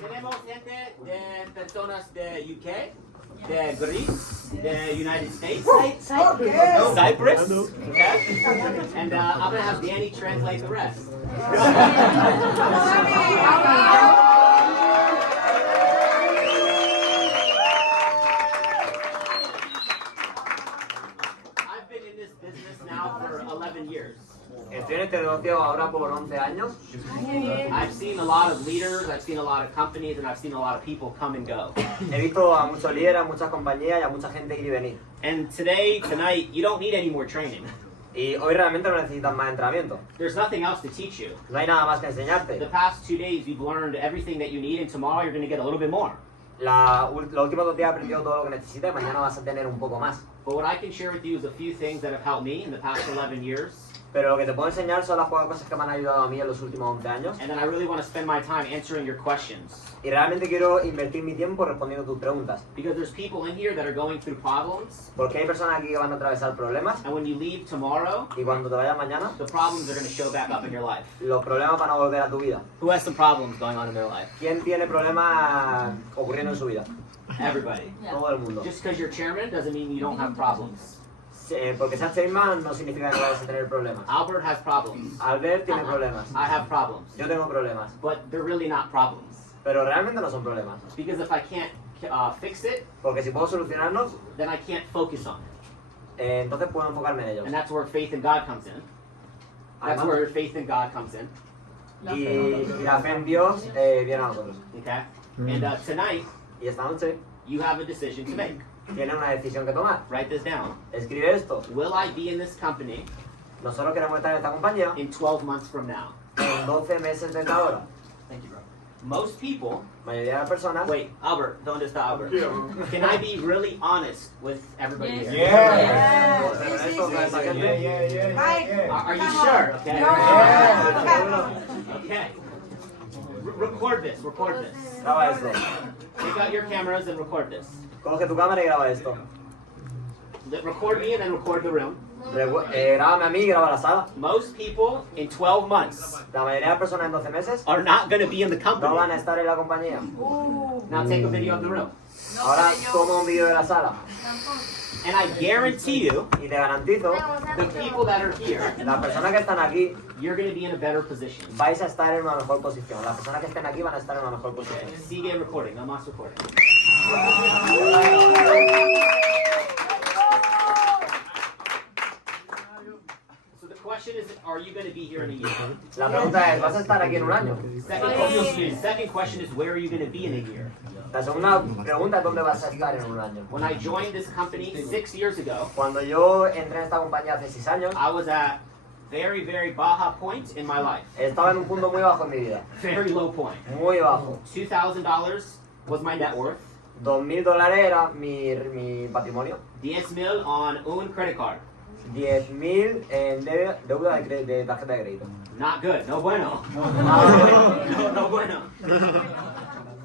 Tenemos gente de personas de UK, de Greece, de United States, Cyprus, okay? And I'm going to have Danny translate the rest. I've been in this business now for 11 years. Estoy en este negocio ahora por 11 años. I've seen a lot of leaders, I've seen a lot of companies, and I've seen a lot of people come and go. He visto a muchos líderes, a muchas compañías y a mucha gente ir y venir. And tonight, you don't need any more training. Y hoy realmente no necesitas más entrenamiento. There's nothing else to teach you. No hay nada más que The enseñarte. past 2 days, you've learned everything that you need, and tomorrow you're going to get a little bit more. Los últimos 2 días he aprendido todo lo que necesitas y mañana vas a tener un poco más. But what I can share with you is a few things that have helped me in the past 11 years. Pero lo que te puedo enseñar son las pocas cosas que me han ayudado a mí en los últimos 11 años. And then I really want to spend my time answering your questions. Y realmente quiero invertir mi tiempo respondiendo tus preguntas. Because there's people in here that are going through problems. Porque hay personas aquí que van a atravesar problemas. And when you leave tomorrow, Y cuando te vayas mañana, the problems are going to show back up in your life. los problemas van a volver a tu vida. Who has some problems going on in their life? ¿Quién tiene problemas ocurriendo en su vida? Everybody. Todo el mundo. Just because you're chairman doesn't mean you don't have problems. Porque seas chairman no significa que vayas a tener problemas. Albert has problems. Albert tiene problemas. I have problems. Yo tengo problemas. But they're really not problems. Pero realmente no son problemas. Because if I can't fix it, Porque si puedo solucionarlos, then I can't focus on it. Entonces puedo enfocarme en ellos. And that's where faith in God comes in. That's Además, where faith in God comes in. y la fe en Dios viene a nosotros. Okay? And tonight, Y esta noche you have a decision to make. tiene una decisión que tomar. Write this down. Escribe esto. Will I be in this company Nosotros queremos estar en esta compañía in 12 months from now? en 12 meses desde ahora. Thank you, bro. Most people. La mayoría de las personas. Wait, Albert, ¿dónde está Albert? Can I be really honest with everybody here? Are you sure? Okay. Okay. Record this. Record this. Graba esto. Take out your cameras and record this. Coge tu cámara y graba esto. Record me and then record the room. Grábame a mí y graba la sala. Most people in 12 months La mayoría de las personas en 12 meses are not going to be in the no company. van a estar en la compañía. Now take a video of the room. Ahora toma un vídeo de la sala. And I guarantee you, Y te garantizo, the people that are here, las personas que están aquí you're going to be in a better position. vais a estar en una mejor posición. Las personas que estén aquí van a estar en una mejor posición. Sigue recording. No más recording. So the question is, are you going to be here in a year? La pregunta es, ¿vas a estar aquí en un año? Second question is, where are you going to be in a year? La segunda pregunta es, ¿dónde vas a estar en un año? When I joined this company 6 years ago, Cuando yo entré en esta compañía hace 6 años, I was at very, very baja point in my life. estaba en un punto muy bajo en mi vida. Very low point. Muy bajo. $2,000 was my net worth. $2,000 era mi patrimonio. 10,000 on un credit card. 10,000 en deuda de tarjeta de crédito. Not good. No bueno. No bueno.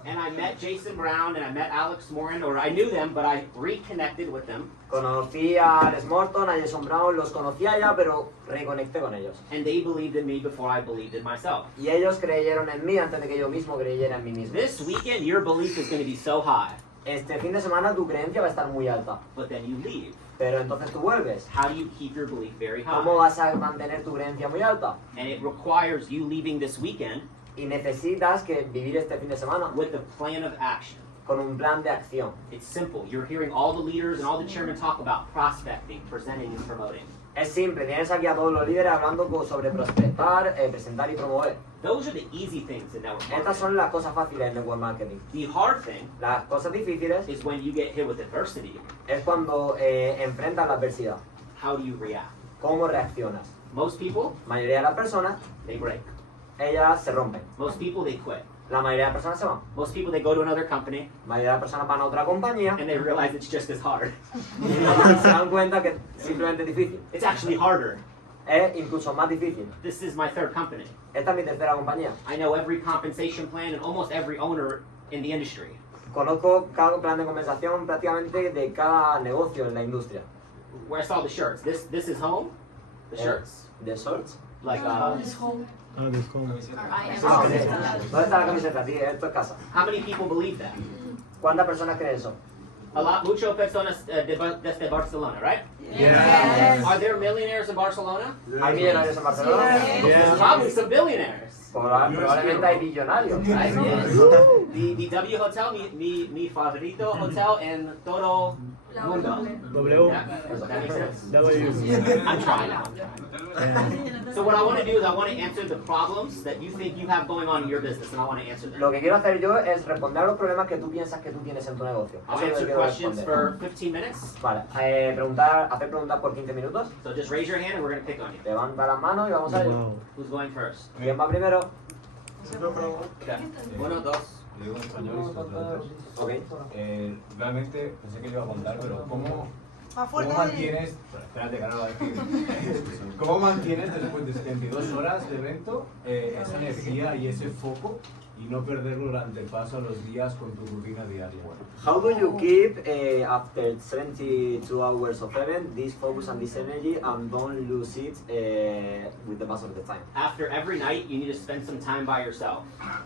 And I met Jason Brown and I met Alex Morin, or I knew them, but I reconnected with them. Conocí a Alex Morton, a Jason Brown, los conocía ya, pero reconecté con ellos. And they believed in me before I believed in myself. Y ellos creyeron en mí antes de que yo mismo creyera en mí mismo. This weekend, your belief is going to be so high, Este fin de semana tu creencia va a estar muy alta, but then you leave. pero entonces tú vuelves. How do you keep your belief very ¿Cómo high? vas a mantener tu creencia muy alta? And it requires you leaving this weekend Y necesitas que vivir este fin de semana with a plan of action. con un plan de acción. It's simple. You're hearing all the leaders and all the chairmen talk about prospecting, presenting, and promoting. Es simple, tienes aquí a todos los líderes hablando sobre prospectar, presentar y promover. Those are the easy things in network Estas marketing. son las cosas fáciles en network marketing. The hard thing Las cosas difíciles is when you get hit with adversity. es cuando enfrentas la adversidad. How do you react? ¿Cómo reaccionas? Most people, La mayoría de las personas, they break. ellas se rompen. Most people, they quit. La mayoría de las personas se van. Most people, they go to another company La mayoría de las personas van a otra compañía and they realize it's just as hard. y se dan cuenta que simplemente es difícil. It's actually harder. Es incluso más difícil. This is my third company. Esta es mi tercera compañía. I know every compensation plan and almost every owner in the industry. Conozco cada plan de compensación prácticamente de cada negocio en la industria. Where I saw the shirts. This is home. The shirts. The shorts. Like, This home. ¿Dónde está la camiseta? Sí, esto es casa. how many people believe that? ¿Cuántas personas creen eso? A lot, mucho personas desde Barcelona, right? Yes. Are there millionaires in Barcelona? ¿Hay millonarios en Barcelona? There's probably some billionaires. Probablemente hay millonarios. Right? Yes. The W Hotel, mi favorito hotel en todo mundo. Yeah? That makes sense? I'm trying now. So what I want to do is I want to answer the problems that you think you have going on in your business, and I want to answer them. Lo que quiero hacer yo es responder a los problemas que tú piensas que tú tienes en tu negocio. I'll Eso es lo que answer quiero questions responder. for 15 minutes. Vale, hacer preguntas por 15 minutos. So just raise your hand and we're going to pick on you. Levanta las manos y vamos a ello. Who's going first? ¿Quién va primero? Okay. Uno, dos. Digo en español y vosotros dos. Ok. Realmente pensé que le iba a contar, pero ¿cómo mantienes... Espérate, que ahora lo voy a decir. ¿Cómo mantienes después de 72 horas de evento esa energía y ese foco y no perderlo durante el paso a los días con tu rutina diaria? How do you keep, after 72 hours of event, this focus and this energy and don't lose it with the pass of the time? After every night, you need to spend some time by yourself.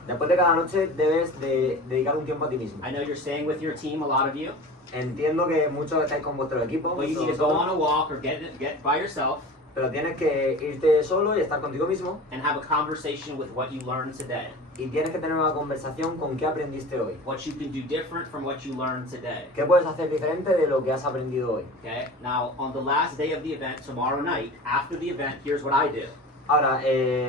Después de cada noche debes de dedicar un tiempo a ti mismo. I know you're staying with your team, a lot of you, Entiendo que muchos estáis con vuestro equipo, but you need to go on a walk or get by yourself pero tienes que irte solo y estar contigo mismo and have a conversation with what you learned today. y tienes que tener una conversación con qué aprendiste hoy. What you can do different from what you learned today. ¿Qué puedes hacer diferente de lo que has aprendido hoy? Okay? Now, on the last day of the event, tomorrow night, after the event, here's what I do. Ahora,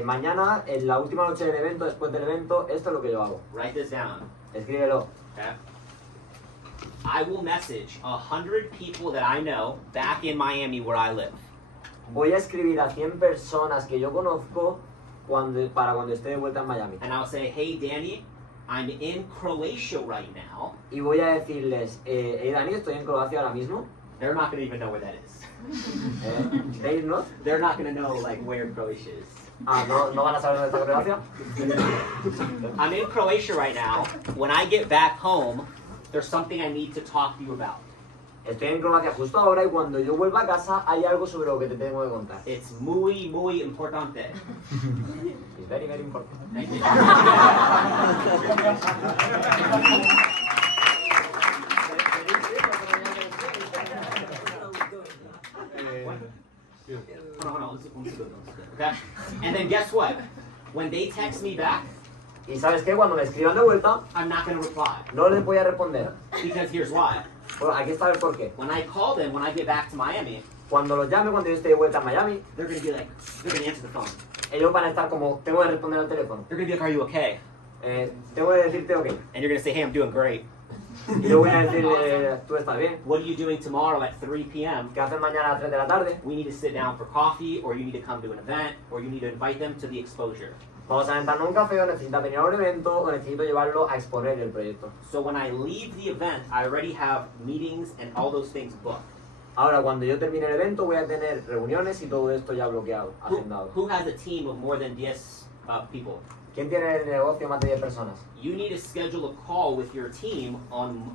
mañana, en la última noche del evento, después del evento, esto es lo que yo hago. Write this down. Escríbelo. Okay? I will message 100 people that I know back in Miami where I live. Voy a escribir a 100 personas que yo conozco para cuando esté de vuelta en Miami. And I'll say, hey, Danny, I'm in Croatia right now. Y voy a decirles, hey Dani, estoy en Croacia ahora mismo. They're not going to even know where that is. ¿They not? They're not going to know like where Croatia is. Ah, ¿no van a saber dónde está Croacia? I'm in Croatia right now. When I get back home, there's something I need to talk to you about. Estoy en Croacia justo ahora y cuando yo vuelva a casa hay algo sobre lo que te tengo que contar. It's muy, muy importante. It's very, very important. Thank you. Hold on, un segundo. Okay? And then guess what? When they text me back, Y ¿sabes qué? Cuando me escriban de vuelta, I'm not going to reply. no les voy a responder. Because here's why. Bueno, aquí está el porqué. When I call them, when I get back to Miami, Cuando los llame, cuando yo esté de vuelta en Miami, they're going to be like, they're going to answer the phone. ellos van a estar como, tengo que responder al teléfono. They're going to be like, are you okay? Tengo que decirte ok. And you're going to say, hey, I'm doing great. Y yo voy a decir, tú estás bien. What are you doing tomorrow at 3 p.m.? ¿Qué haces mañana a las 3 de la tarde? We need to sit down for coffee, or you need to come to an event, or you need to invite them to the exposure. Vamos a sentarnos un café, o necesitas venir a un evento, o necesito llevarlo a exponer el proyecto. So when I leave the event, I already have meetings and all those things booked. Ahora, cuando yo termine el evento, voy a tener reuniones y todo esto ya bloqueado, agendado. Who has a team of more than 10 people? ¿Quién tiene en el negocio más de 10 personas? You need to schedule a call with your team on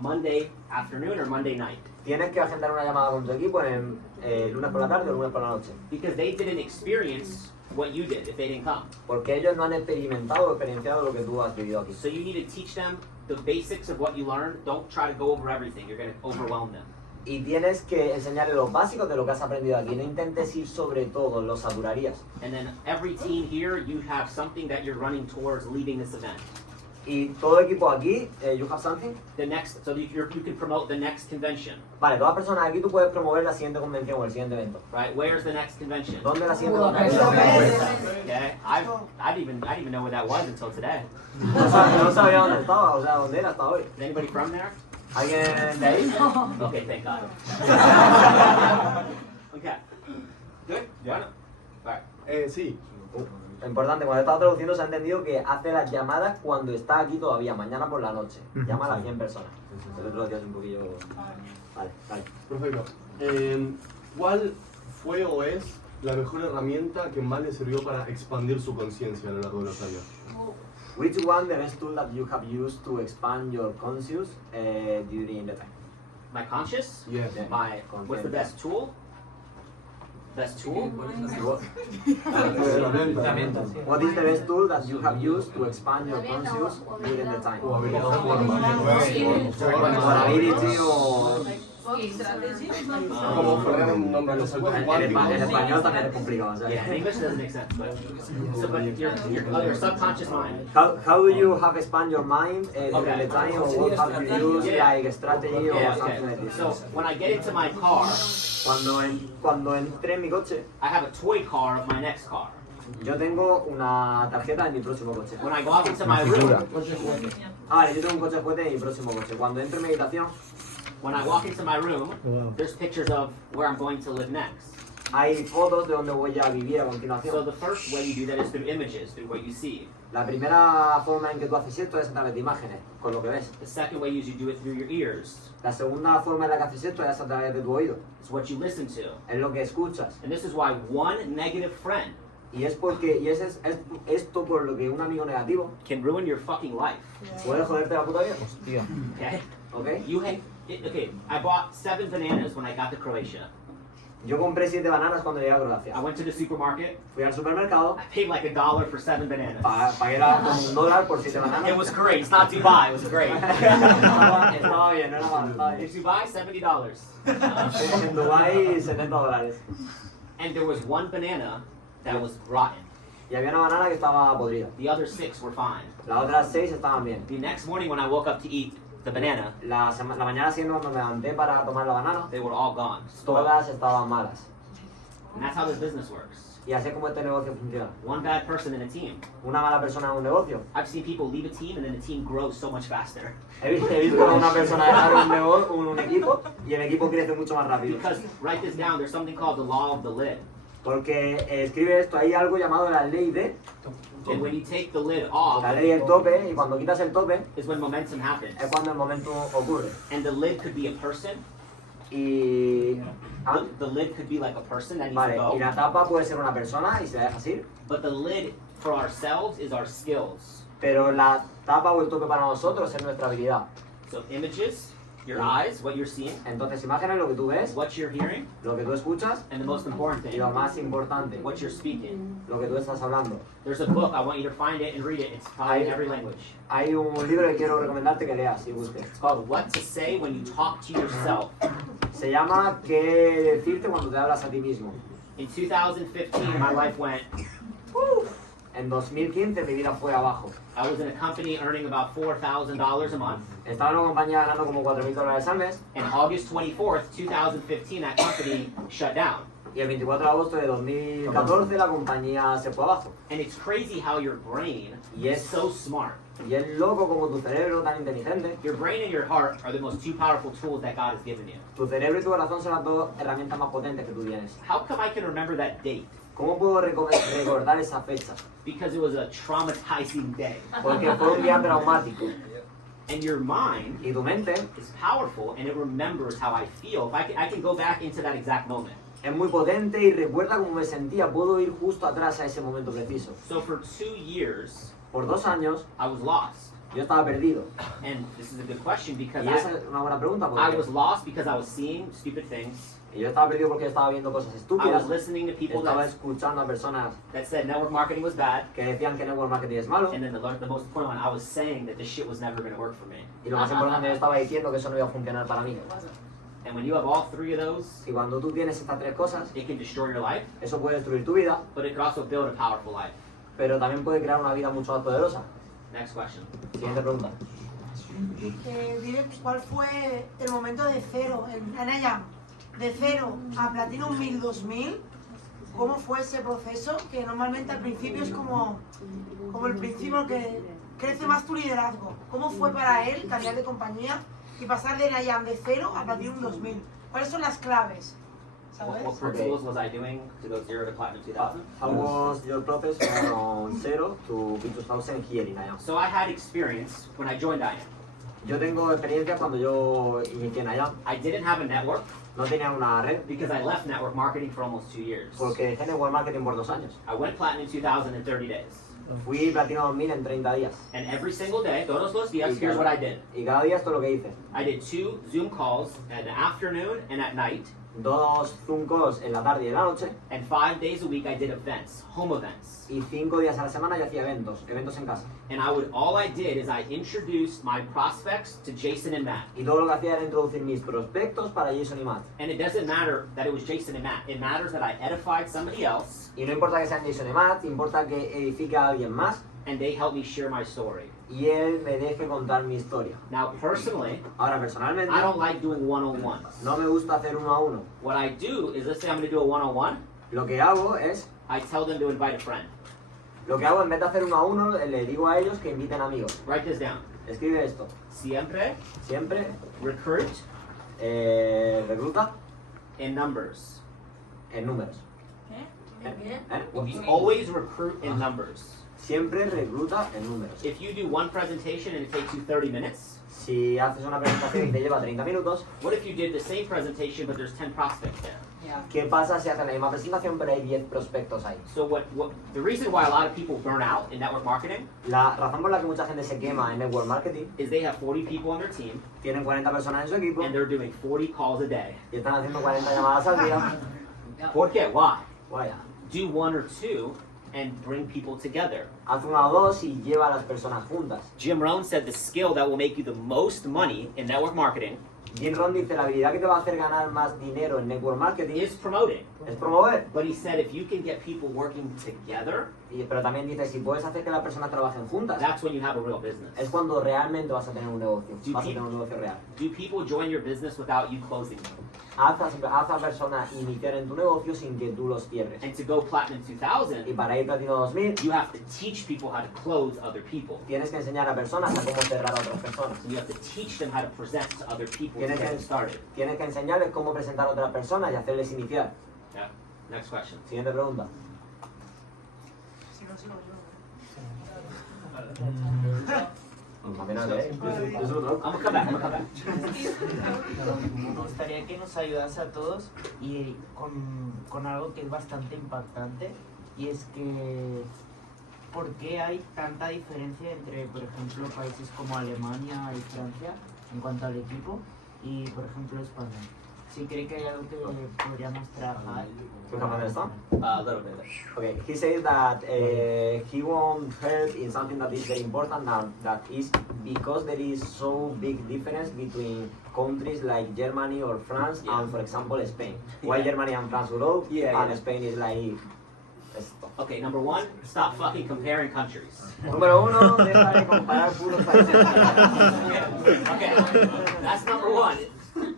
Monday afternoon or Monday night. Tienes que agendar una llamada con tu equipo en el lunes por la tarde o el lunes por la noche. Because they didn't experience what you did if they didn't come. Porque ellos no han experimentado o experienciado lo que tú has vivido aquí. So you need to teach them the basics of what you learned. Don't try to go over everything. You're going to overwhelm them. Y tienes que enseñarles los básicos de lo que has aprendido aquí. No intentes ir sobre todo, los saturarías. And then every team here, you have something that you're running towards leaving this event. Y todo equipo aquí, you have something. The next, so you can promote the next convention, Vale, todas las personas aquí tú puedes promover la siguiente convención o el siguiente evento. right? Where's the next convention? ¿Dónde la siguiente convención? Okay, I didn't even know where that was until today. No sabía dónde estaba, o sea, dónde era hasta hoy. Is anybody from there? ¿Alguien de ahí? Okay, thank God. Okay. Good? Yeah. Alright. Sí. Importante, cuando he estado traduciendo se ha entendido que hace las llamadas cuando está aquí todavía, mañana por la noche. Llama a las 100 personas. El otro día es un poquillo... Vale, vale. Perfecto. ¿Cuál fue o es la mejor herramienta que más le sirvió para expandir su conciencia a lo largo de los años? Which one the best tool that you have used to expand your conscious during the time? My conscious? Yes. What's the best tool? Best tool? What is the best tool that you have used to expand your conscious within the time? O habilidad Or ability o... Como poner un nombre a los saltos En cuánticos. español también es complicado. O sea. Yeah, in English it doesn't make sense, but your subconscious mind. How do you have expand your mind during the time, or what have you used, Yeah. like strategy or Yeah, something okay. like this? So when I get into my car, Cuando entré en mi coche, I have a toy car of my next car. yo tengo una tarjeta de mi próximo coche. When I go out into my room, Vale, yo tengo un coche fuerte de mi próximo coche. Cuando entro en mi habitación, when I walk into my room, there's pictures of where I'm going to live next. hay fotos de donde voy a vivir a So continuación. the first way you do that is through images, through what you see. La primera forma en que tú haces esto es a través de imágenes, con lo que ves. The second way is you do it through your ears. La segunda forma en la que haces esto es a través de tu oído. It's what you listen to. Es lo que escuchas. And this is why one negative friend Y es esto por lo que un amigo negativo can ruin your fucking life. puede joderte la puta vida. Okay? ¿Ok? Okay, I bought 7 bananas when I got to Croatia. Yo compré 7 bananas cuando llegué a I Croacia. went to the supermarket. Fui al supermercado, I paid like $1 for 7 bananas. pagué como $1 por 7 bananas. It was great. It's not Dubai. It was great. Estaba bien, no era mal, estaba bien. In Dubai, $70. En Dubái, $70. And there was one banana that was rotten. Y había una banana que estaba podrida. The other 6 were fine. Las otras 6 estaban bien. The next morning when I woke up to eat the banana, La mañana siguiente cuando me levanté para tomar la banana, they were all gone. todas estaban malas. And that's how this business works. Y así es como este negocio funciona. One bad person in a team. Una mala persona en un negocio. I've seen people leave a team and then the team grows so much faster. He visto a una persona dejar un equipo y el equipo crece mucho más rápido. Because, write this down, there's something called the law of the lid. Porque escribe esto, hay algo llamado la ley de, And when you take the lid off, la ley del tope, y cuando quitas el tope is when momentum happens. es cuando el momento ocurre. And the lid could be a person. Y... ¿ah? The lid could be like a person that needs Vale, to y go. la tapa puede ser una persona y se la dejas ir, But the lid for ourselves is our skills. pero la tapa o el tope para nosotros es nuestra habilidad. So images, your eyes, what you're seeing, Entonces, imágenes, lo que tú ves, what you're hearing, lo que tú escuchas and the most important y thing, lo más importante, what you're speaking. lo que tú estás hablando. There's a book, I want you to find it and read it. It's probably in every language. Hay un libro que quiero recomendarte que leas y busques. It's called What to Say When You Talk to Yourself. Se llama ¿Qué decirte cuando te hablas a ti mismo? In 2015, my life went, En 2015 mi vida fue abajo. I was in a company earning about $4,000 a month. Estaba en una compañía ganando como $4.000 al mes And August 24th, 2015, that company shut down. y el 24 de agosto de 2014 la compañía se fue abajo. And it's crazy how your brain Yes. is so smart. Y es loco como tu cerebro tan inteligente. Your brain and your heart are the most 2 powerful tools that God has given you. Tu cerebro y tu corazón son las dos herramientas más potentes que tú tienes. How come I can remember that date? ¿Cómo puedo recordar esa fecha? Because it was a traumatizing day. Porque fue un día traumático. And your mind Y tu mente is powerful and it remembers how I feel. If I can go back into that exact moment. es muy potente y recuerda cómo me sentía. Puedo ir justo atrás a ese momento preciso. So for 2 years, Por 2 años I was lost. yo estaba perdido. And this is a good question because Y esa es una buena pregunta I porque was lost because I was seeing stupid things. y yo estaba perdido porque estaba viendo cosas I estúpidas. was listening to people Estaba that escuchando a personas said network marketing was bad. que decían que network marketing es malo. And then the most important one, I was saying that this shit was never going to work for me. Y lo más importante, yo estaba diciendo que eso no iba a funcionar para mí. And when you have all 3 of those, Y cuando tú tienes estas 3 cosas, it can destroy your life, eso puede destruir tu vida, but it can also build a powerful life. pero también puede crear una vida mucho más poderosa. Next question. Siguiente pregunta. Dime cuál fue el momento de cero, Anaya, de cero a Platinum 1000, 2000, ¿cómo fue ese proceso? Que normalmente al principio es como el principio que crece más tu liderazgo. ¿Cómo fue para él cambiar de compañía y pasar de Nayam de cero a Platinum 2000? ¿Cuáles son las claves? ¿Sabes? What principles was I doing to go 0 to Platinum 2000? How was your process from 0 to B2000 here in IAM? So I had experience when I joined IAM. Yo tengo experiencia cuando yo inicié en IAM. I didn't have a network No tenía una red because I left network marketing for almost 2 years. porque dejé network marketing por 2 años. I went Platinum 2000 in 30 days. Fui Platino 2000 en 30 días. And every single day, todos los días, here's what I did. Y cada día esto es lo que hice. I did 2 Zoom calls in the afternoon and at night. 2 Zoom calls en la tarde y en la noche. And 5 days a week I did events, home events. Y 5 días a la semana yo hacía eventos en casa. And all I did is I introduced my prospects to Jason and Matt. Y todo lo que hacía era introducir mis prospectos para Jason y Matt. And it doesn't matter that it was Jason and Matt. It matters that I edified somebody else. Y no importa que sean Jason y Matt, importa que edifique a alguien más. And they helped me share my story. Y él me deje contar mi historia. Now, personally, Ahora, personalmente, I don't like doing one-on-ones. no me gusta hacer 1 a 1. What I do is, let's say I'm going to do a one-on-one, Lo que hago es, I tell them to invite a friend. lo que hago en vez de hacer 1 a 1, le digo a ellos que inviten amigos. Write this down. Escribe esto. Siempre Siempre recruit recluta in numbers. en números. Always recruit in numbers. Siempre recluta en números. If you do one presentation and it takes you 30 minutes, Si haces una presentación y te lleva 30 minutos, what if you did the same presentation but there's 10 prospects there? ¿qué pasa si haces la misma presentación pero hay 10 prospectos ahí? So the reason why a lot of people burn out in network marketing La razón por la que mucha gente se quema en network marketing, is they have 40 people on their team tienen 40 personas en su equipo and they're doing 40 calls a day. y están haciendo 40 llamadas al día. ¿Por qué? Why? Vaya, Do 1 or 2 and bring people together. haz 1 o 2 y lleva a las personas juntas. Jim Rohn said the skill that will make you the most money in network marketing Jim Rohn dice, la habilidad que te va a hacer ganar más dinero en network marketing is promoting. es promover. But he said if you can get people working together, Pero también dice, si puedes hacer que las personas trabajen juntas, that's when you have a real business. es cuando realmente vas a tener un negocio, Sí, vas a sí. tener un negocio real. Do people join your business without you closing them? Haz a la persona iniciar en tu negocio sin que tú los cierres. And to go platinum Y 2000, para ir platino 2000, you have to teach people how to close other people. tienes que enseñar a personas a cómo cerrar a otras personas. You have to teach them how to present to other people to Tienes get them que, started. tienes que enseñarles cómo presentar a otras personas y hacerles iniciar. Yeah. Next question. Siguiente pregunta. También hablé, I'm gonna come back. Me gustaría que nos ayudase a todos y con algo que es bastante impactante, y es que ¿por qué hay tanta diferencia entre, por ejemplo, países como Alemania y Francia en cuanto al equipo y, por ejemplo, España? ¿Sí cree que hay algo que podríamos trabajar? You can understand? A little bit. Okay, he says that he won't help in something that is very important, that is because there is so big difference between countries like Germany or France and, for example, Spain. Why Yeah. Germany and France grow Yeah, and yeah. Spain is like esto. Okay, number 1, stop fucking comparing countries. Número 1, deja de comparar puros países. Okay, that's number 1.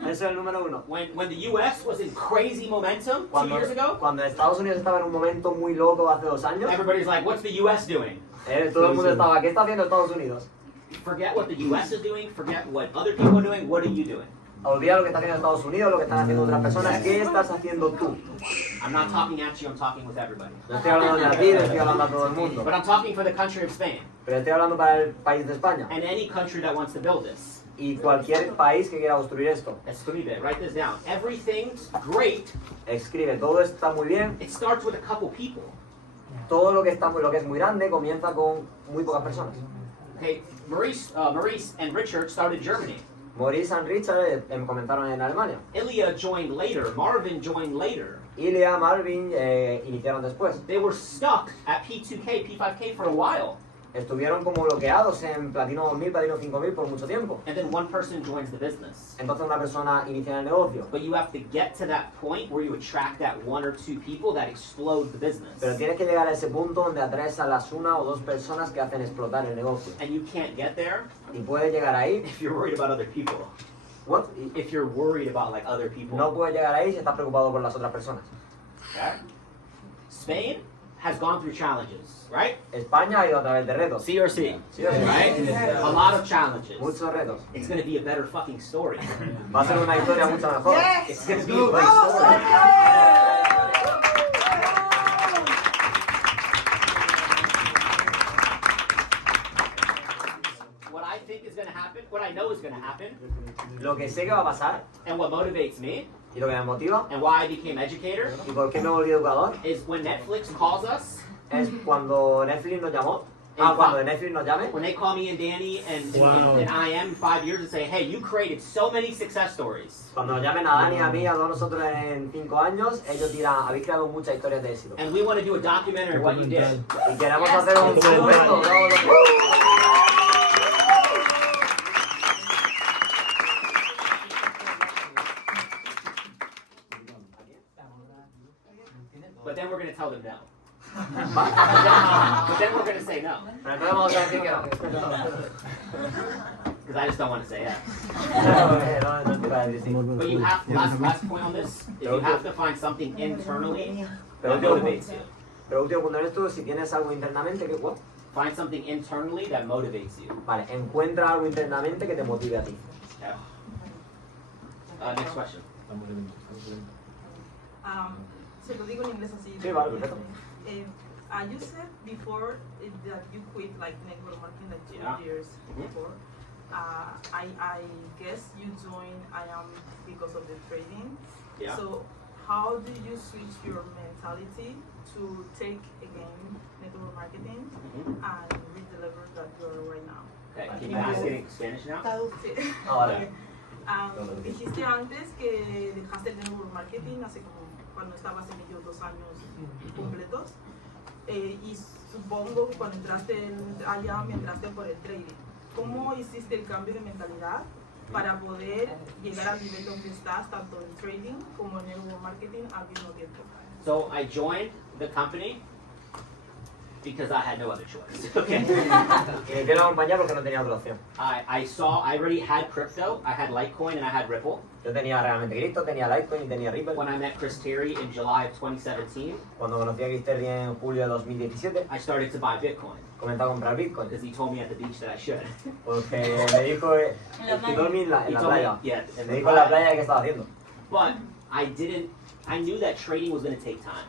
Eso es el número 1. When the U.S. was in crazy momentum 2 years ago, Cuando Estados Unidos estaba en un momento muy loco hace 2 años, everybody's like, what's the U.S. doing? todo el mundo estaba, ¿qué está haciendo Estados Unidos? Forget what the U.S. is doing, forget what other people are doing, what are you doing? Olvida lo que está haciendo Estados Unidos, lo que están haciendo otras personas. ¿Qué estás haciendo tú? I'm not talking at you, I'm talking with everybody. No estoy hablando de a ti, no estoy hablando a todo el mundo. But I'm talking for the country of Spain Pero estoy hablando para el país de España. and any country that wants to build this. Y cualquier país que quiera construir esto. Escribe, write this down. Everything's great, Escribe, todo está muy bien. it starts with a couple people. Todo lo que es muy grande comienza con muy pocas personas. Okay, Maurice and Richard started Germany. Maurice y Richard comenzaron en Alemania. Ilya joined later, Marvin joined later. Ilya, Marvin iniciaron después. They were stuck at P2K, P5K for a while. Estuvieron como bloqueados en Platino 2000, Platino 5000 por mucho tiempo. And then one person joins the business. Entonces una persona inicia el negocio. But you have to get to that point where you attract that 1 or 2 people that explode the business. Pero tienes que llegar a ese punto donde atraes a las 1 o 2 personas que hacen explotar el negocio. And you can't get there Y puedes llegar ahí. if you're worried about other people. What? If you're worried about like other people. No puedes llegar ahí si estás preocupado por las otras personas. Okay? Spain has gone through challenges, right? España ha ido a través de retos. C or C, Sí o sí. right? A lot of challenges. Muchos retos. It's going to be a better fucking story. Va a ser una historia mucho mejor. It's going to be a great story. What I think is going to happen, what I know is going to happen, Lo que sé que va a pasar and what motivates me, y lo que me motiva and why I became educator, y por qué me volví educador is when Netflix calls us es cuando Netflix nos llamó Cuando de Netflix nos llame. When they call me and Danny and Wow. I am in 5 years and say, hey, you created so many success stories. Cuando nos llamen a Dani, a mí, a todos nosotros en 5 años, ellos dirán, habéis creado muchas historias de éxito. And we want to do a documentary on what you did. Y queremos hacer un documento. But then we're going to tell them no. But then we're going to say no. Pero entonces vamos a decir que no. Because I just don't want to say yes. No te iba a decir sí. But you have, last point on this, is you have to find something internally Pero that último, motivates you. pero último punto en esto, si tienes algo internamente, ¿qué what? Find something internally that motivates you. Vale, encuentra algo internamente que te motive a ti. Okay. Next question. Se lo digo en inglés así. Sí, vale, perfecto. You said before that you quit like network marketing like 2 Yeah. years Mhm. before. I guess you joined IAM because of the trading. Yeah. So how do you switch your mentality to take again network marketing Mhm. and redeliver that you're right now? Okay, can you ask it in Spanish now? Sí. Vale. Dijiste antes que dejaste el network marketing hace como cuando estabas en ellos 2 años completos y supongo que cuando entraste allá me entraste por el trading. ¿Cómo hiciste el cambio de mentalidad para poder llegar al nivel donde estás tanto en trading como en network marketing al mismo tiempo? So I joined the company because I had no other choice. Okay. Me quiero acompañar porque no tenía otra opción. I already had crypto, I had Litecoin, and I had Ripple. Yo tenía realmente Cristo, tenía Litecoin y tenía Ripple. When I met Chris Terry in July of 2017, Cuando conocí a Chris Terry en julio de 2017, I started to buy Bitcoin comencé a comprar Bitcoin. because he told me at the beach that I should. Porque me dijo, estoy dormido en He la told me, playa. yeah. Me dijo en la playa qué estaba haciendo. But I knew that trading was going to take time.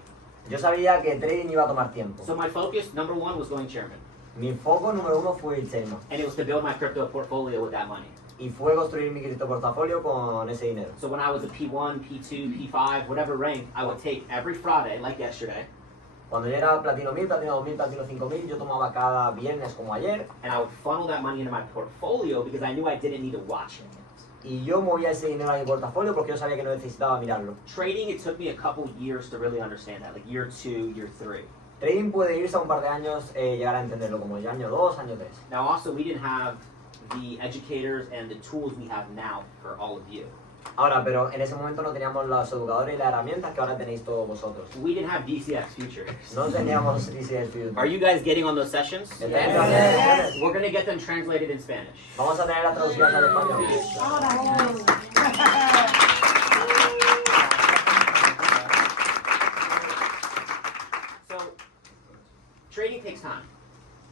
Yo sabía que trading iba a tomar tiempo. So my focus, number one, was going chairman. Mi foco número 1 fue el chairman. And it was to build my crypto portfolio with that money. Y fue construir mi cripto portafolio con ese dinero. So when I was a P1, P2, P5, whatever rank, I would take every Friday, like yesterday, Cuando yo era platino 1000, platino 2000, platino 5000, yo tomaba cada viernes como ayer and I would funnel that money into my portfolio because I knew I didn't need to watch it. y yo movía ese dinero a mi portafolio porque yo sabía que no necesitaba mirarlo. Trading, it took me a couple years to really understand that, like year 2, year 3. Trading puede irse a un par de años llegar a entenderlo, como el año 2, año 3. Now also, we didn't have the educators and the tools we have now for all of you. Ahora, pero en ese momento no teníamos los educadores y las herramientas que ahora tenéis todos vosotros. We didn't have DCX Futures. No teníamos DCS Future. Are you guys getting on those sessions? Yes. We're going to get them translated in Spanish. Vamos a tener la traducción al español. So, trading takes time.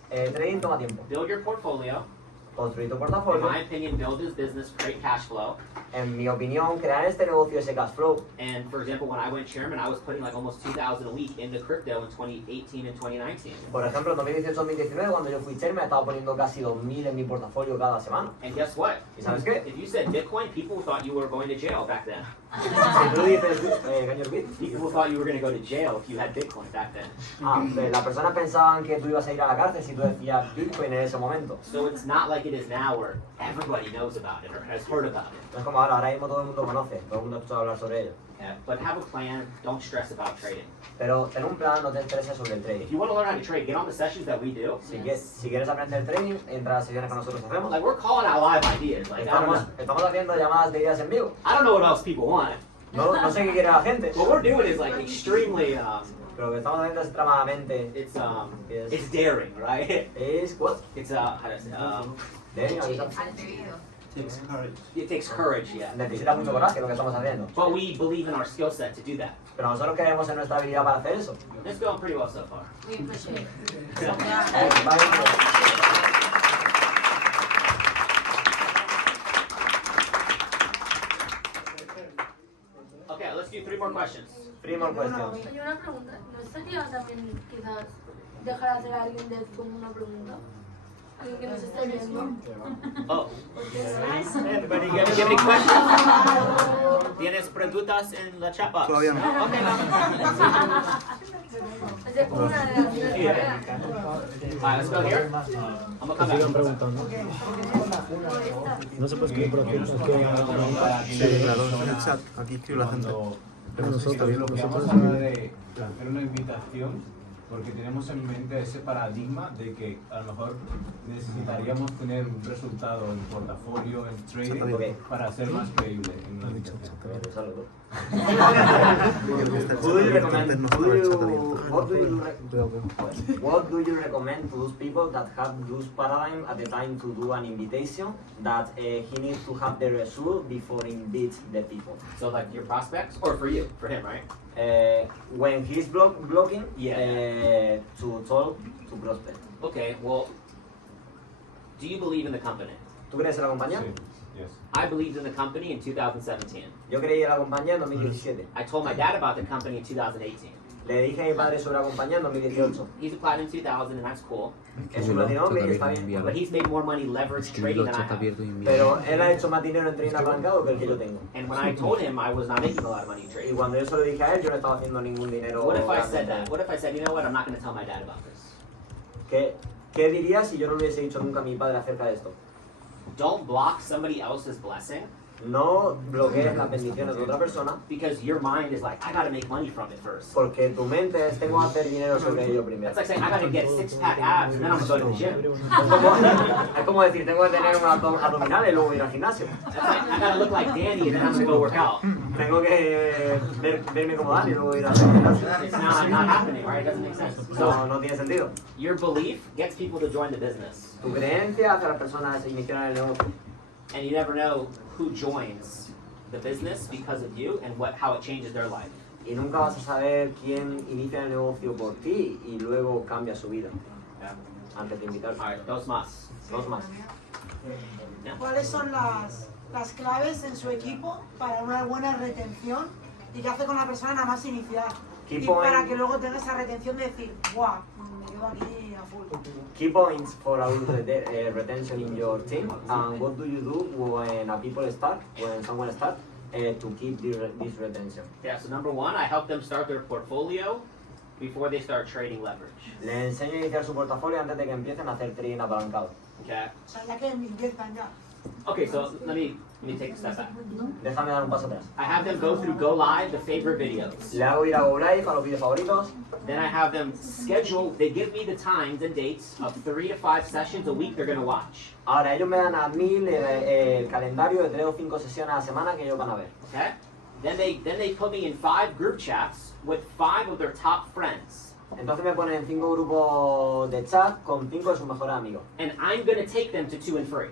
Trading toma tiempo. Build your portfolio. Construir tu In portafolio. my opinion, build this business, create cash flow. En mi opinión, crear este negocio, ese cash flow. And for example, when I went chairman, I was putting like almost 2,000 a week into crypto in 2018 and 2019. Por ejemplo, en 2018-2019, cuando yo fui chairman, estaba poniendo casi 2000 en mi portafolio cada semana. And guess what? ¿Y sabes qué? If you said Bitcoin, people thought you were going to jail back then. Si tú dices, can you repeat? People thought you were going to go to jail if you had Bitcoin back then. Las personas pensaban que tú ibas a ir a la cárcel si tú decías Bitcoin en ese momento. So it's not like it is now where everybody knows about it or has heard about it. No es como ahora mismo todo el mundo conoce, todo el mundo escucha hablar sobre ello. Yeah, but have a plan. Don't stress about trading. Pero ten un plan, no te estreses sobre el If trading. you want to learn how to trade, get on the sessions that we do. Si quieres aprender trading, entra a las sesiones que nosotros hacemos. Like we're calling out live ideas. Like Estamos haciendo llamadas de ideas en vivo. I don't know what else people want. No sé qué quiere la gente. What we're doing is like extremely Pero lo que estamos haciendo es extremadamente... it's daring, right? Es... what? It's how do I say? It takes courage, yeah. Necesita mucho coraje lo que estamos haciendo. But we believe in our skill set to do that. Pero nosotros creemos en nuestra habilidad para hacer eso. It's going pretty well so far. Okay, let's do 3 more questions. Three more questions. Oye, una pregunta. ¿No sería también quizás dejar hacer a alguien de como una pregunta? Alguien que nos esté viendo. Oh. Everybody give any questions? ¿Tienes preguntas en la chat box? Todavía no. Okay, no. Es de como una relación de pareja. Alright, let's go here. I'm gonna come Sigan back. preguntando. No se puede escribir por aquí. Sí, claro, en el chat. Aquí escribe la gente. Lo que vamos a hablar de hacer una invitación, porque tenemos en mente ese paradigma de que a lo mejor necesitaríamos tener un resultado en portafolio, en trading, para ser más creíble en una invitación. What do you recommend to those people that have those paradigm at the time to do an invitation that he needs to have the result before invite the people? So like your prospects, or for you, for him, right? When he's blocking, Yeah. to talk to prospect. Okay, well, do you believe in the company? ¿Tú crees en la compañía? Sí, yes. I believed in the company in 2017. Yo creí en la compañía en 2017. I told my dad about the company in 2018. Le dije a mi padre sobre la compañía en 2018. He's a platinum 2000 and that's cool. Es un platinum y está bien. But he's made more money leverage trading than I have. Pero él ha hecho más dinero en trading apalancado que el que yo tengo. And when I told him I was not making a lot of money in Y trading, cuando yo se lo dije a él, yo no estaba haciendo ningún dinero. what if I grande. said that? What if I said, you know what, I'm not going to tell my dad about this? ¿Qué diría si yo no le hubiese dicho nunca a mi padre acerca de esto? Don't block somebody else's blessing No bloquees las bendiciones de otra persona because your mind is like, I got to make money from it first. porque tu mente es tengo que hacer dinero sobre ello primero. That's like saying, I got to get six-pack abs and then I'm going to go to the gym. Es como decir, tengo que tener un abdominal y luego ir al gimnasio. That's like, I got to look like Danny and then I'm going to go work out. Tengo que verme como Dani y luego ir al gimnasio. It's not happening, right? It doesn't make sense. So No tiene sentido. your belief gets people to join the business. Tu creencia hace a las personas iniciar el negocio. And you never know who joins the business because of you and how it changes their life. Y nunca vas a saber quién inicia el negocio por ti y luego cambia su vida. Yeah. Antes de invitarse. All right, dos más. Dos más. ¿Cuáles son las claves en su equipo para una buena retención y qué hace con la persona nada más iniciar? Key Y point. para que luego tenga esa retención de decir, guau, me quedo aquí a full. Key points for a good retention in your team. And what do you do when someone starts to keep this retention? Yeah, so number one, I help them start their portfolio before they start trading leverage. Le enseño a iniciar su portafolio antes de que empiecen a hacer trading apalancado. Okay. O sea, ya que inviertan ya. Okay, so let me take a step back. Déjame dar un paso atrás. I have them go through Go Live, the favorite videos. Le hago ir a Go Live a los vídeos favoritos. Then I have them schedule, they give me the times and dates of 3 to 5 sessions a week they're going to watch. Ahora ellos me dan a mí el calendario de 3 o 5 sesiones a la semana que ellos van a ver. Okay? Then they put me in 5 group chats with 5 of their top friends. Entonces me ponen en 5 grupos de chat con 5 de sus mejores amigos. And I'm going to take them to 2 and free.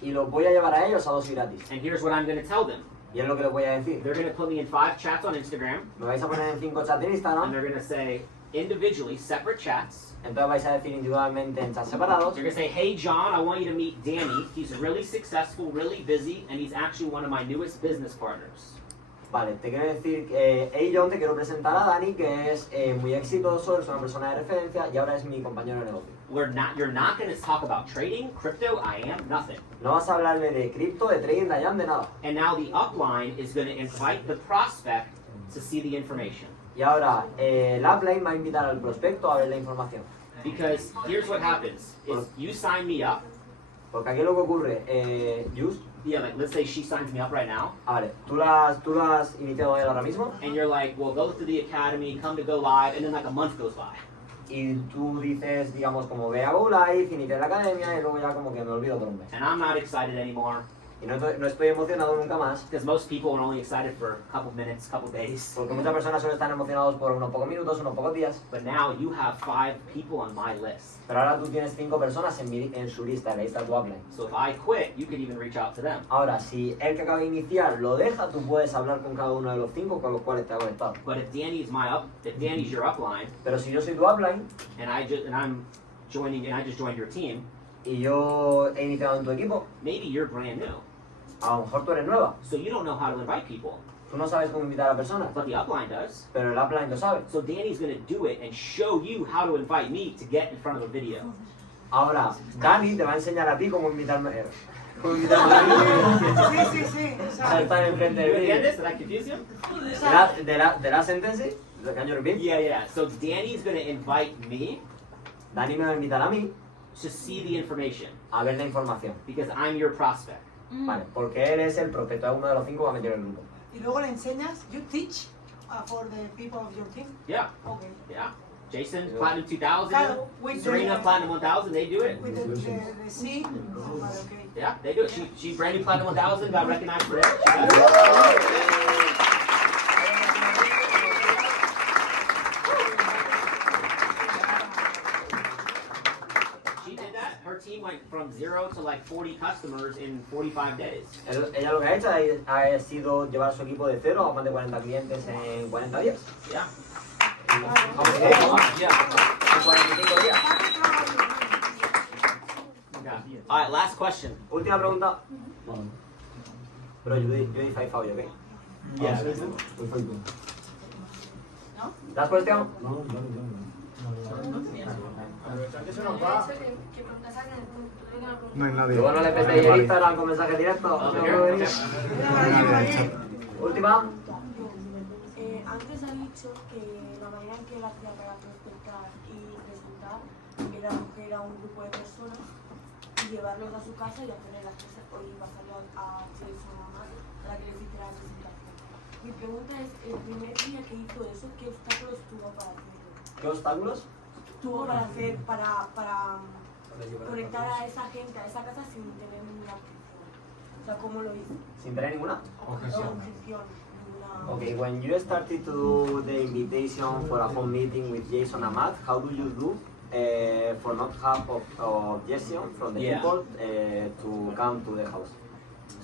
Y los voy a llevar a ellos a 2 y gratis. And here's what I'm going to tell them. Y es lo que les voy a decir. They're going to put me in 5 chats on Instagram. Me vais a poner en 5 chats de And Instagram. they're going to say individually, separate chats. Entonces vais a decir individualmente en chats separados. They're going to say, hey John, I want you to meet Danny. He's really successful, really busy, and he's actually one of my newest business partners. Vale, te quiero decir, hey John, te quiero presentar a Dani, que es muy exitoso, es una persona de referencia y ahora es mi compañero de negocio. You're not going to talk about trading, crypto, I am, nothing. No vas a hablarle de cripto, de trading, de IAM, de nada. And now the upline is going to invite the prospect to see the information. Y ahora, el upline va a invitar al prospecto a ver la información. Because here's what happens, is you sign me up, Porque aquí lo que ocurre, Just, yeah, like let's say she signs me up right now, vale, tú lo has iniciado él ahora mismo and you're like, well, go to the academy, come to Go Live, and then like a month goes by. y tú dices, digamos, como ve a Go Live, inicia la academia y luego ya como que me olvido por un mes. And I'm not excited anymore, Y no estoy emocionado nunca más, because most people are only excited for a couple minutes, couple days. porque muchas personas solo están emocionados por unos pocos minutos, unos pocos días, But now you have 5 people on my list. pero ahora tú tienes 5 personas en su lista, la lista de tu upline. So if I quit, you could even reach out to them. Ahora, si el que acaba de iniciar lo deja, tú puedes hablar con cada uno de los 5 con los cuales te ha conectado. But if Danny's your upline, Pero si yo soy tu upline and I just joined your team, y yo he iniciado en tu equipo, maybe you're brand new. a lo mejor tú eres nueva. So you don't know how to invite people, Tú no sabes cómo invitar a personas, but the upline does. pero el upline lo sabe. So Danny's gonna do it and show you how to invite me to get in front of a video. Ahora, Dani te va a enseñar a ti cómo invitarme a mí Sí. O a sea, estar enfrente You del vídeo. understand this? Did I confuse you? De la sentencia, Can you repeat? Yeah. So Danny's going to invite me Dani me va a invitar a mí to see the information a ver la información. because I'm your prospect. Vale, porque él es el prospecto, es uno de los 5 que va a meter en el grupo. Y luego le enseñas, you teach for the people of your team. Yeah. Okay. Yeah. Jason, Platinum 2000. Claro, with Serena, the- Platinum 1000. They do it. With the C. Vale, okay. Yeah, they do it. She brand new Platinum 1000, got recognized for that. She does it. She did that. Her team went from 0 to like 40 customers in 45 days. Ella lo que ha hecho ha sido llevar a su equipo de 0 a más de 40 clientes en 40 días. Yeah. En 45 días. Yeah. All right, last question. Última pregunta. Bro, you did 5 for you, okay? Yeah. ¿Last question? No hay nadie. Luego no le petéis el Instagram con mensaje directo. Última. Antes ha dicho que la manera en que él hacía para prospectar y presentar era coger a un grupo de personas y llevarlos a su casa y hacerle las cosas o pasarlo a Jason o a Matt para que les hiciera la presentación. Mi pregunta es, el primer día que hizo eso, ¿qué obstáculos tuvo para hacerlo? ¿Qué obstáculos? Tuvo para hacer, para conectar a esa gente, a esa casa sin tener ninguna objeción. O sea, ¿cómo lo hizo? ¿Sin tener ninguna? Objeción. Okay, when you started to do the invitation for a home meeting with Jason and Matt, how do you do for not have objection from the Yeah. people to come to the house?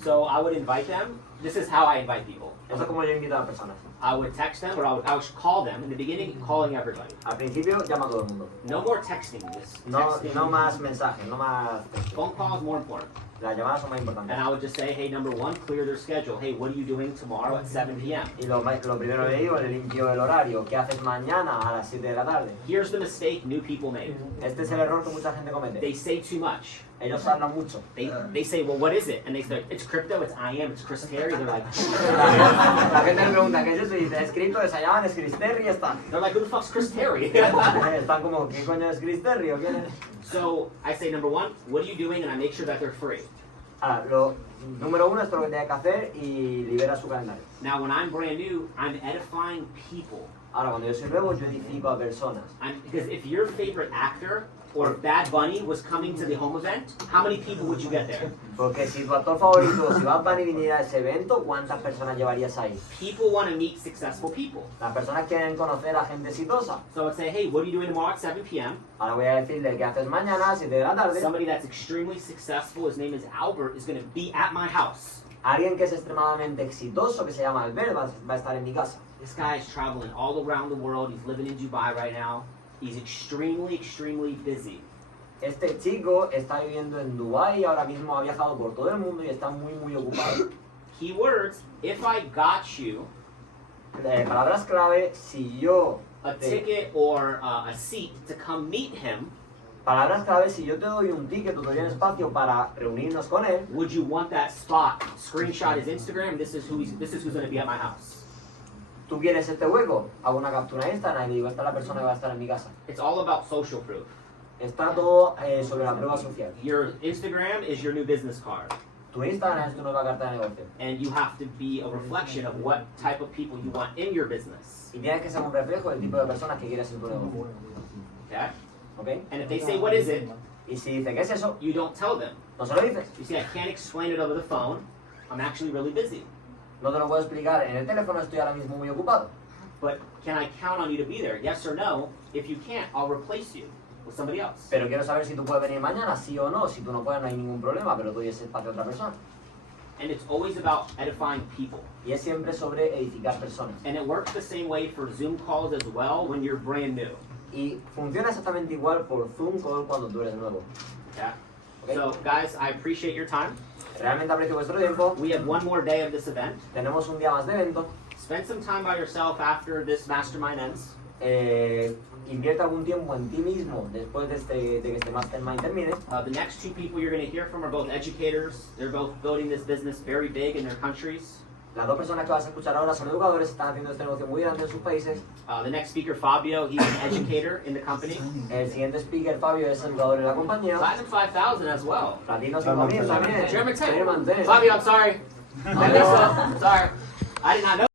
So I would invite them. This is how I invite people. Eso es como yo invito a las personas. I would text them or I would call them. In the beginning, calling everybody. Al principio llama a todo el mundo. No more texting. Just No, texting. no más mensajes, no más textos. Phone call is more important. Las llamadas son más And importantes. I would just say, hey, number one, clear their schedule. Hey, what are you doing tomorrow at 7 p.m.? Y lo primero que digo, le limpio el horario. ¿Qué haces mañana a las 7 de la tarde? Here's the mistake new people make. Este es el error que mucha gente comete. They say too much. Ellos hablan mucho. They say, well, what is it? And they say, it's crypto, it's IM, it's Chris Terry. They're like, La gente me pregunta, ¿qué es eso? Y dice, es cripto, se llaman, es Chris Terry y están. they're like, who the fuck's Chris Terry? Están como, ¿qué coño es Chris Terry o quién es? So I say, number one, what are you doing? And I make sure that they're free. Ahora, lo número 1 es todo lo que tiene que hacer y libera su calendario. Now, when I'm brand new, I'm edifying people. Ahora, cuando yo soy nuevo, yo edifico a personas. Because if your favorite actor or Bad Bunny was coming to the home event, how many people would you get there? Porque si tu actor favorito, si Bad Bunny viniera a ese evento, ¿cuántas personas llevarías ahí? People want to meet successful people. Las personas quieren conocer a gente exitosa. So I would say, hey, what are you doing tomorrow at 7 p.m.? Ahora voy a decirle qué haces mañana a 7 de la tarde. Somebody that's extremely successful, his name is Albert, is going to be at my house. Alguien que es extremadamente exitoso, que se llama Albert, va a estar en mi casa. This guy is traveling all around the world. He's living in Dubai right now. He's extremely busy. Este chico está viviendo en Dubái, ahora mismo ha viajado por todo el mundo y está muy ocupado. Keywords, if I got you Palabras clave, si yo a ticket or a seat to come meet him, palabras clave, si yo te doy un ticket o te doy un espacio para reunirnos con él, would you want that spot? Screenshot his Instagram. This is who's going to be at my house. ¿tú quieres este hueco? Hago una captura en Instagram y le digo, esta es la persona que va a estar en mi casa. It's all about social proof. Está todo sobre la prueba social. Your Instagram is your new business card. Tu Instagram es tu nueva carta de negocio. And you have to be a reflection of what type of people you want in your business. Y tienes que ser un reflejo del tipo de personas que quieres en tu negocio. Okay? ¿Ok? And if they say, what is it? Y si dice, ¿qué es eso? You don't tell them. No se lo dices. You see, I can't explain it over the phone. I'm actually really busy. No te lo puedo explicar en el teléfono, estoy ahora mismo muy ocupado. But can I count on you to be there? Yes or no? If you can't, I'll replace you with somebody else. Pero quiero saber si tú puedes venir mañana, sí o no. Si tú no puedes, no hay ningún problema, pero doy ese espacio a otra persona. And it's always about edifying people. Y es siempre sobre edificar personas. And it works the same way for Zoom calls as well when you're brand new. Y funciona exactamente igual por Zoom call cuando tú eres nuevo. Okay? Okay. So, guys, I appreciate your time. Realmente aprecio vuestro tiempo. We have one more day of this event. Tenemos un día más de evento. Spend some time by yourself after this mastermind ends. Invierte algún tiempo en ti mismo después de que este mastermind termine. The next two people you're going to hear from are both educators. They're both building this business very big in their countries. Las dos personas que vas a escuchar ahora son educadores, están haciendo este negocio muy grande en sus países. The next speaker, Fabio, he's an educator in the company. El siguiente speaker, Fabio, es educador en la compañía. Platinum 5000 as well. Platino 5000 también. Chairman 10. Chairman 10. Fabio, I'm sorry. Sorry. I did not know.